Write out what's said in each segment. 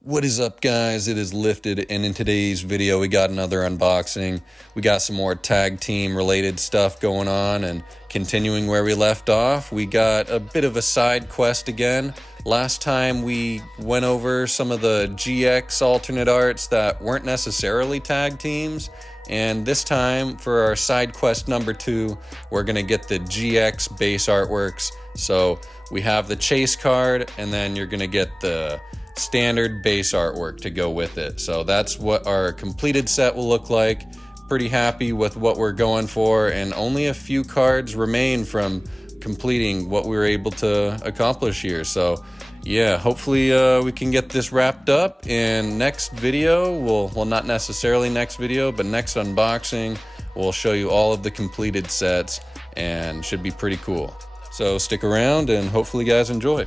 What is up, guys? It is Lifted, and in today's video we got another unboxing. We got some more tag team related stuff going on, and continuing where we left off, we got a bit of a side quest again. Last time we went over some of the GX alternate arts that weren't necessarily tag teams, and this time for our side quest number 2, we're gonna get the GX base artworks. So we have the chase card, and then you're gonna get the standard base artwork to go with it. So that's what our completed set will look like. Pretty happy with what we're going for, and only a few cards remain from completing what we were able to accomplish here. So yeah, hopefully we can get this wrapped up, and next video, well, not necessarily next video, but next unboxing, we'll show you all of the completed sets, and should be pretty cool. So stick around, and hopefully you guys enjoy.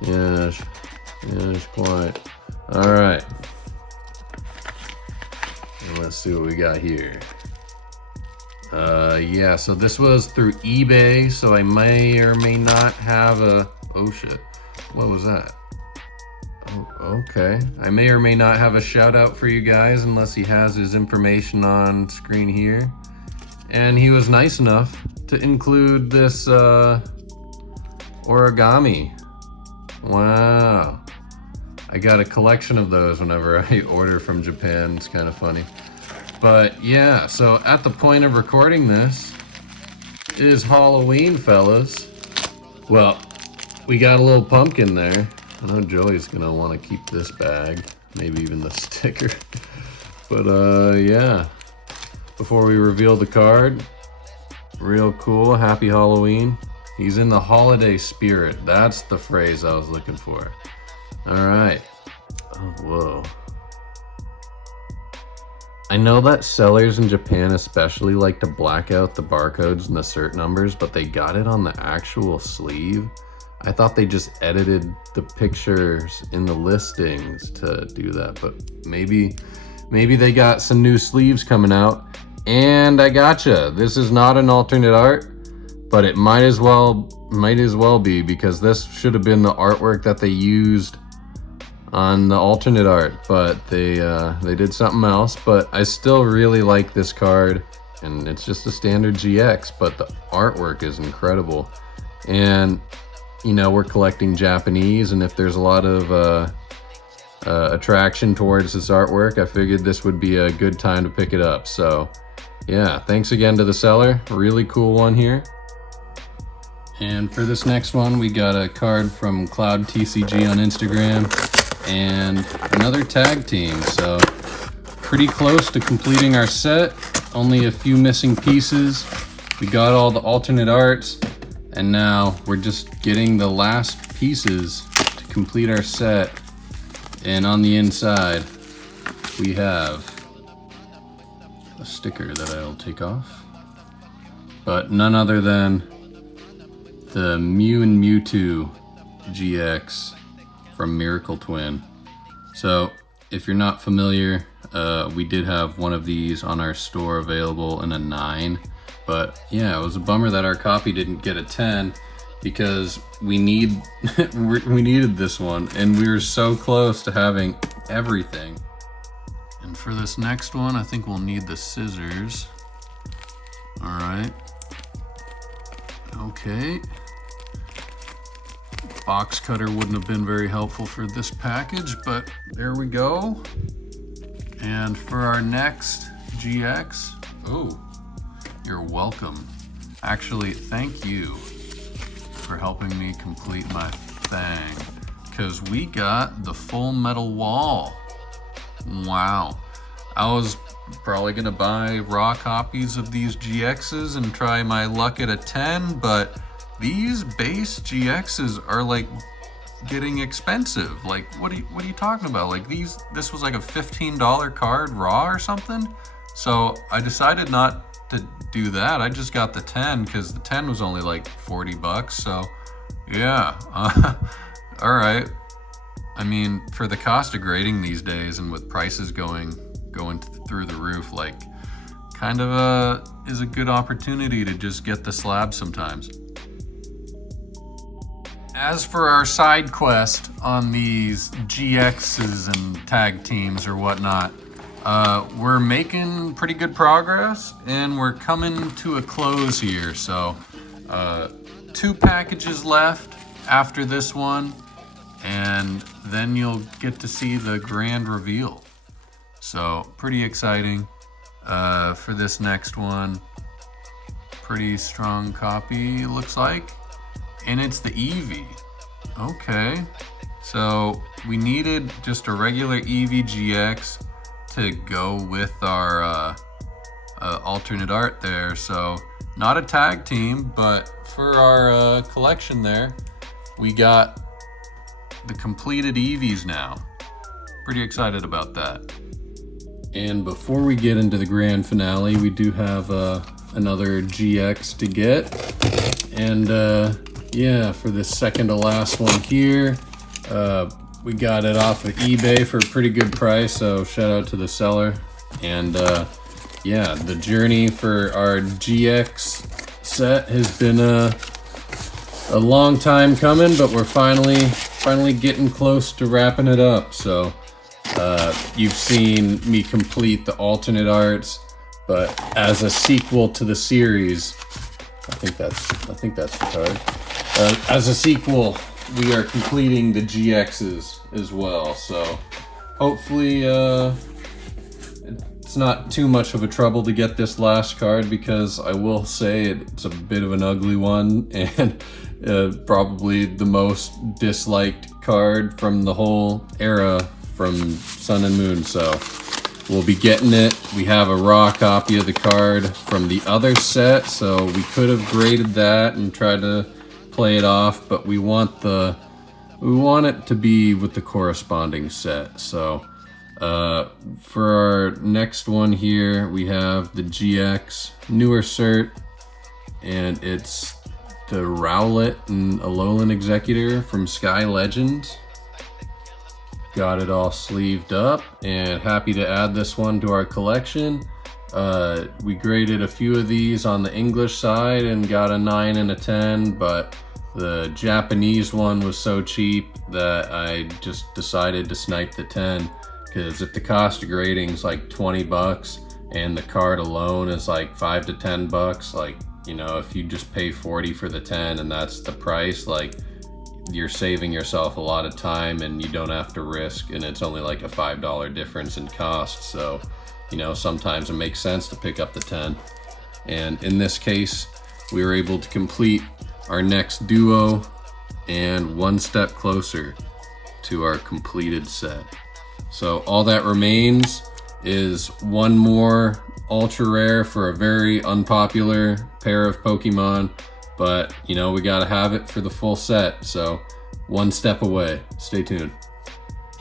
Yes, quite. All right. And let's see what we got here. Yeah, so this was through eBay, so I may or may not have a, oh shit, what was that? Oh, okay. I may or may not have a shout out for you guys unless he has his information on screen here. And he was nice enough to include this origami. Wow. I got a collection of those whenever I order from Japan. It's kind of funny. But yeah, so at the point of recording this is Halloween, fellas. Well, we got a little pumpkin there. I know Joey's gonna want to keep this bag, maybe even the sticker. But yeah, before we reveal the card, real cool, happy Halloween. He's in the holiday spirit. That's the phrase I was looking for. All right. Oh, whoa. I know that sellers in Japan especially like to black out the barcodes and the cert numbers, but they got it on the actual sleeve. I thought they just edited the pictures in the listings to do that, but maybe they got some new sleeves coming out. And I gotcha. This is not an alternate art, but it might as well be, because this should have been the artwork that they used on the alternate art, but they did something else. But I still really like this card, and it's just a standard GX, but the artwork is incredible. And you know, we're collecting Japanese, and if there's a lot of attraction towards this artwork, I figured this would be a good time to pick it up. So yeah, thanks again to the seller. Really cool one here. And for this next one, we got a card from Cloud TCG on Instagram and another tag team. So pretty close to completing our set. Only a few missing pieces. We got all the alternate arts, and now we're just getting the last pieces to complete our set. And on the inside, we have a sticker that I'll take off, but none other than the Mew and Mewtwo GX from Miracle Twin. So if you're not familiar, we did have one of these on our store available in a 9, but yeah, it was a bummer that our copy didn't get a 10, because we needed this one, and we were so close to having everything. And for this next one, I think we'll need the scissors. All right. Okay. Box cutter wouldn't have been very helpful for this package, but there we go. And for our next GX, oh, you're welcome. Actually, thank you for helping me complete my thing, because we got the full metal wall. Wow. I was probably gonna buy raw copies of these GXs and try my luck at a 10, but these base GXs are like getting expensive. Like, what are you talking about? Like this was like a $15 card raw or something. So I decided not to do that. I just got the 10 because the 10 was only like 40 bucks. So yeah, all right. I mean, for the cost of grading these days, and with prices going through the roof, like, kind of is a good opportunity to just get the slab sometimes. As for our side quest on these GXs and tag teams or whatnot, we're making pretty good progress and we're coming to a close here. So 2 packages left after this one, and then you'll get to see the grand reveal. So pretty exciting for this next one. Pretty strong copy, looks like. And it's the Eevee. Okay. So we needed just a regular Eevee GX to go with our alternate art there. So not a tag team, but for our collection there, we got the completed Eevees now. Pretty excited about that. And before we get into the grand finale, we do have another GX to get. And yeah, for this second to last one here, we got it off of eBay for a pretty good price, so shout out to the seller. And yeah, the journey for our GX set has been a long time coming, but we're finally getting close to wrapping it up. So you've seen me complete the alternate arts, but as a sequel to the series, I think that's the card. As a sequel, we are completing the GXs as well. So hopefully it's not too much of a trouble to get this last card, because I will say it's a bit of an ugly one and probably the most disliked card from the whole era from Sun and Moon. So we'll be getting it. We have a raw copy of the card from the other set, so we could have graded that and tried to play it off, but we want it to be with the corresponding set. So for our next one here, we have the GX newer cert, and it's the Rowlet and Alolan Executor from Sky Legends. Got it all sleeved up, and happy to add this one to our collection. We graded a few of these on the English side and got a 9 and a 10, but the Japanese one was so cheap that I just decided to snipe the 10, because if the cost of grading is like 20 bucks and the card alone is like 5 to 10 bucks, like, you know, if you just pay 40 for the 10 and that's the price, like, you're saving yourself a lot of time and you don't have to risk, and it's only like a $5 difference in cost. So, you know, sometimes it makes sense to pick up the 10. And in this case, we were able to complete our next duo and one step closer to our completed set. So all that remains is one more ultra rare for a very unpopular pair of Pokemon, but you know, we gotta have it for the full set, so one step away. Stay tuned.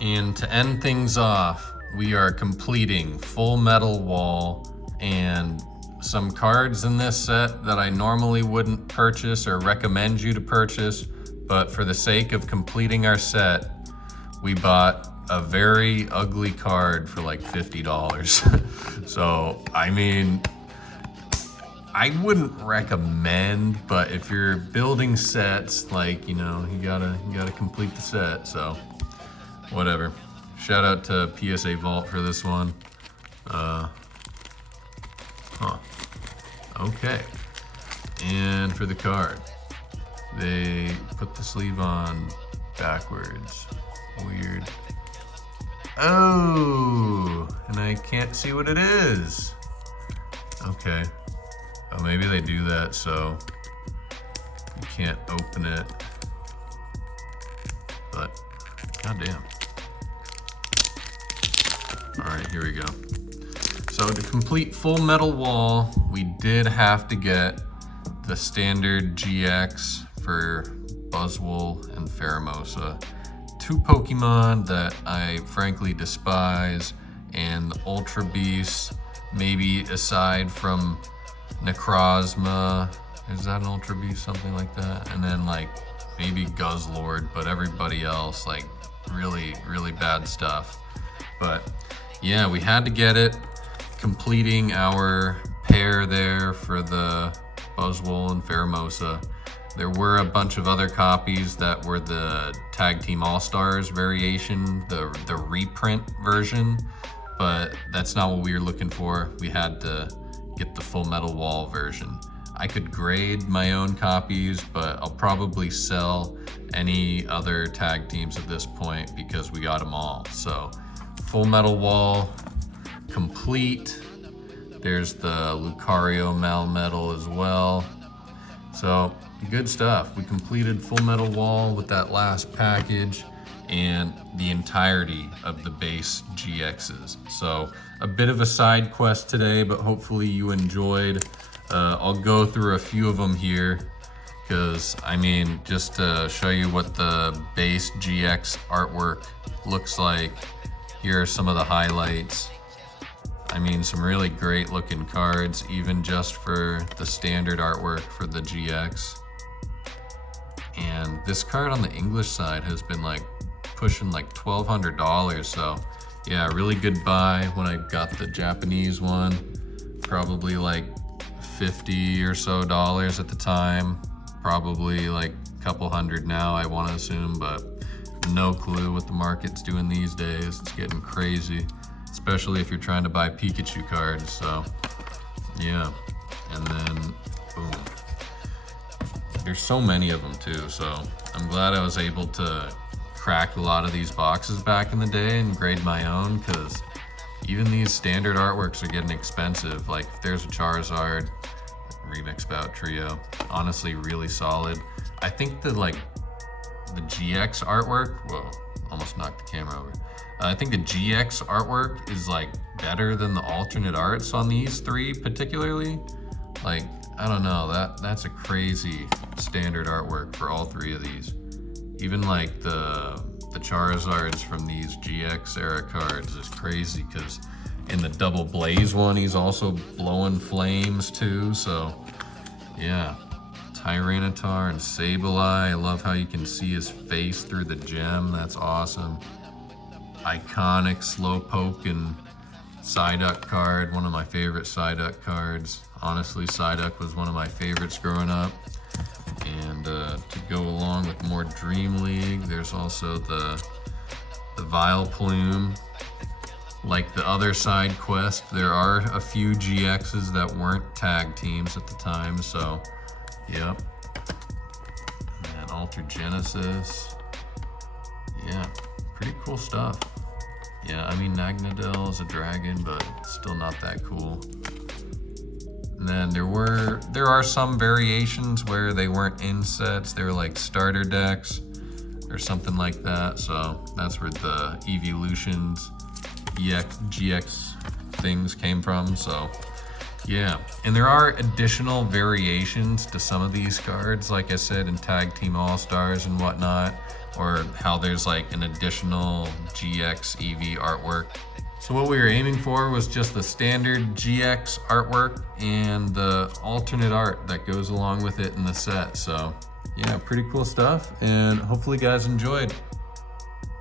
And to end things off, we are completing Full Metal Wall and some cards in this set that I normally wouldn't purchase or recommend you to purchase, but for the sake of completing our set, we bought a very ugly card for like $50. So, I mean, I wouldn't recommend, but if you're building sets, like, you know, you gotta complete the set, so whatever. Shout out to PSA Vault for this one. Okay. And for the card, they put the sleeve on backwards. Weird. Oh, and I can't see what it is. Okay. Oh, maybe they do that so you can't open it. But, goddamn. Alright, here we go. So to complete Full Metal Wall, we did have to get the standard GX for Buzzwole and Pheromosa. Two Pokemon that I frankly despise, and the Ultra Beasts, maybe aside from Necrozma, is that an Ultra Beast, something like that? And then like maybe Guzzlord, but everybody else, like really, really bad stuff. But yeah, we had to get it. completing our pair there for the Buzzwole and Pheromosa. There were a bunch of other copies that were the Tag Team All-Stars variation, the reprint version, but that's not what we were looking for. We had to get the Full Metal Wall version. I could grade my own copies, but I'll probably sell any other tag teams at this point because we got them all. So Full Metal Wall complete. There's the Lucario Malmetal as well. So good stuff. We completed Full Metal Wall with that last package and the entirety of the base GXs. So a bit of a side quest today, but hopefully you enjoyed. I'll go through a few of them here because, I mean, just to show you what the base GX artwork looks like, here are some of the highlights. I mean, some really great looking cards, even just for the standard artwork for the GX. And this card on the English side has been like pushing like $1,200, so yeah, really good buy. When I got the Japanese one, probably like $50 or so at the time, probably like a couple hundred now, I want to assume, but no clue what the market's doing these days. It's getting crazy, especially if you're trying to buy Pikachu cards. So yeah, and then boom, there's so many of them too, so I'm glad I was able to crack a lot of these boxes back in the day and grade my own, because even these standard artworks are getting expensive. Like if there's a Charizard Remix Bout Trio, honestly really solid. I think the GX artwork, whoa, almost knocked the camera over. I think the GX artwork is like better than the alternate arts on these three particularly. Like, I don't know, that's a crazy standard artwork for all three of these. Even like the Charizards from these GX era cards is crazy, because in the Double Blaze one, he's also blowing flames too, so yeah. Tyranitar and Sableye, I love how you can see his face through the gem, that's awesome. Iconic Slowpoke and Psyduck card, one of my favorite Psyduck cards. Honestly, Psyduck was one of my favorites growing up. And to go along with more Dream League, there's also the Vileplume. Like the other side quest, there are a few GXs that weren't tag teams at the time, so yep. And Alter Genesis. Yeah, pretty cool stuff. Yeah, I mean, Naganadel is a dragon, but still not that cool. And then there are some variations where they weren't in sets, they were like starter decks or something like that. So that's where the Evolutions GX things came from. So yeah, and there are additional variations to some of these cards, like I said, in Tag Team All-Stars and whatnot, or how there's like an additional GX EV artwork. So what we were aiming for was just the standard GX artwork and the alternate art that goes along with it in the set. So yeah, pretty cool stuff, and hopefully you guys enjoyed.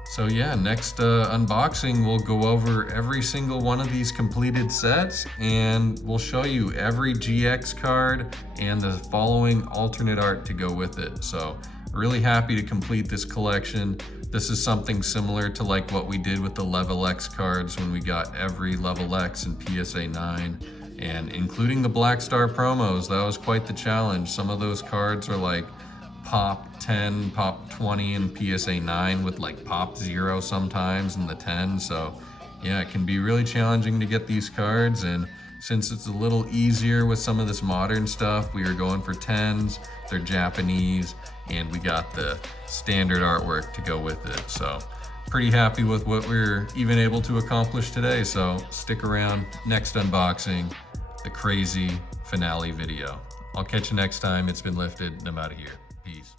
So yeah, next unboxing, we'll go over every single one of these completed sets, and we'll show you every GX card and the following alternate art to go with it. So really happy to complete this collection. This is something similar to like what we did with the Level X cards when we got every Level X in PSA 9, and including the Black Star promos. That was quite the challenge. Some of those cards are like Pop 10, Pop 20 in PSA 9 with like Pop 0 sometimes in the 10. So yeah, it can be really challenging to get these cards, and since it's a little easier with some of this modern stuff, we were going for 10s. They're Japanese, and we got the standard artwork to go with it. So pretty happy with what we're even able to accomplish today. So stick around, next unboxing, the crazy finale video. I'll catch you next time. It's been lifted, and I'm out of here. Peace.